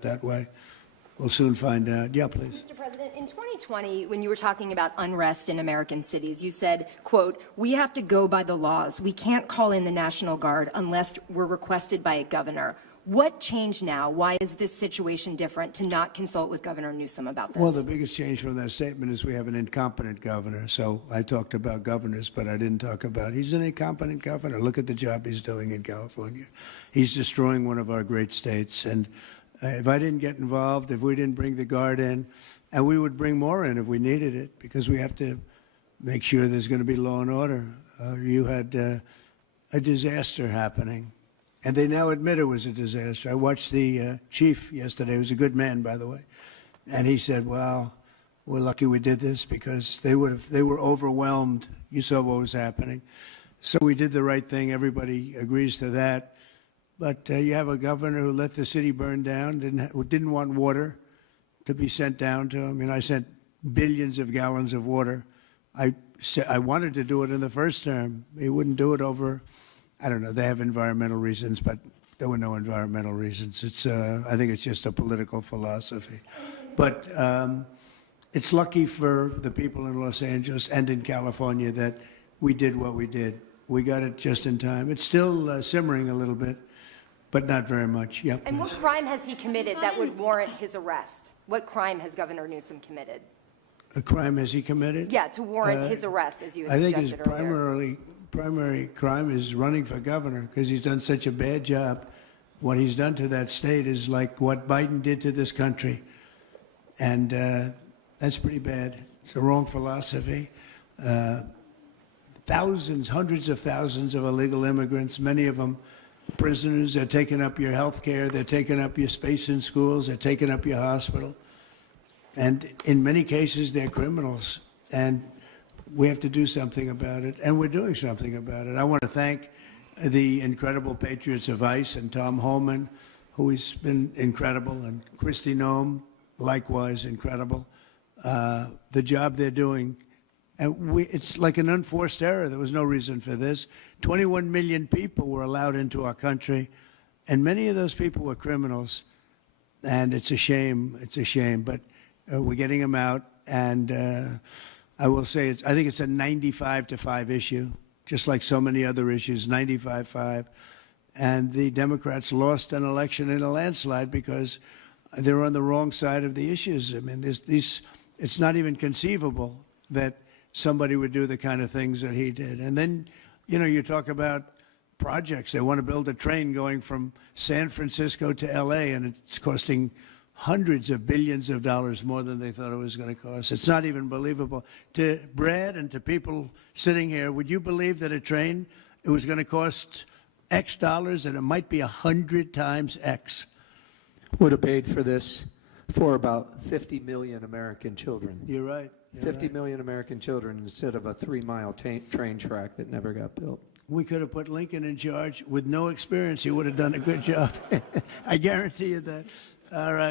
that way. We'll soon find out. Yeah, please. Mr. President, in 2020, when you were talking about unrest in American cities, you said, quote, "We have to go by the laws. We can't call in the National Guard unless we're requested by a governor." What changed now? Why is this situation different to not consult with Governor Newsom about this? Well, the biggest change from that statement is we have an incompetent governor. So I talked about governors, but I didn't talk about he's an incompetent governor. Look at the job he's doing in California. He's destroying one of our great states. And if I didn't get involved, if we didn't bring the Guard in, and we would bring more in if we needed it, because we have to make sure there's going to be law and order. You had a disaster happening. And they now admit it was a disaster. I watched the chief yesterday, who's a good man, by the way, and he said, well, we're lucky we did this because they were overwhelmed. You saw what was happening. So we did the right thing. Everybody agrees to that. But you have a governor who let the city burn down, didn't want water to be sent down to him. I sent billions of gallons of water. I wanted to do it in the first term. He wouldn't do it over, I don't know, they have environmental reasons, but there were no environmental reasons. I think it's just a political philosophy. But it's lucky for the people in Los Angeles and in California that we did what we did. We got it just in time. It's still simmering a little bit, but not very much. Yep. And what crime has he committed that would warrant his arrest? What crime has Governor Newsom committed? A crime has he committed? Yeah, to warrant his arrest, as you had I think his earlier. primary crime is running for governor because he's done such a bad job. What he's done to that state is like what Biden did to this country. And that's pretty bad. It's the wrong philosophy. Thousands, hundreds of thousands of illegal immigrants, many of them prisoners. They're taking up your health care. They're taking up your space in schools. They're taking up your hospital. And in many cases, they're criminals. And we have to do something about it, and we're doing something about it. I want to thank the incredible patriots of ICE and Tom Homan, who has been incredible, and Kristi Noem, likewise incredible. The job they're doing, and it's like an unforced error. There was no reason for this. 21 million people were allowed into our country, and many of those people were criminals. And it's a shame. It's a shame, but we're getting them out, and I will say, I think it's a 95-5 issue, just like so many other issues, 95-5. And the Democrats lost an election in a landslide because they're on the wrong side of the issues. I mean, it's not even conceivable that somebody would do the kind of things that he did. And then, you talk about projects. They want to build a train going from San Francisco to L.A., and it's costing hundreds of billions of dollars more than they thought it was going to cost. It's not even believable. To Brad and to people sitting here, would you believe that a train, it was going to cost X dollars and it might be 100 times X? Would have paid for this for about 50 million American children. You're right. 50 million American children instead of a 3-mile train track that never got built. We could have put Lincoln in charge with no experience. He would have done a good job. I guarantee you that. All right.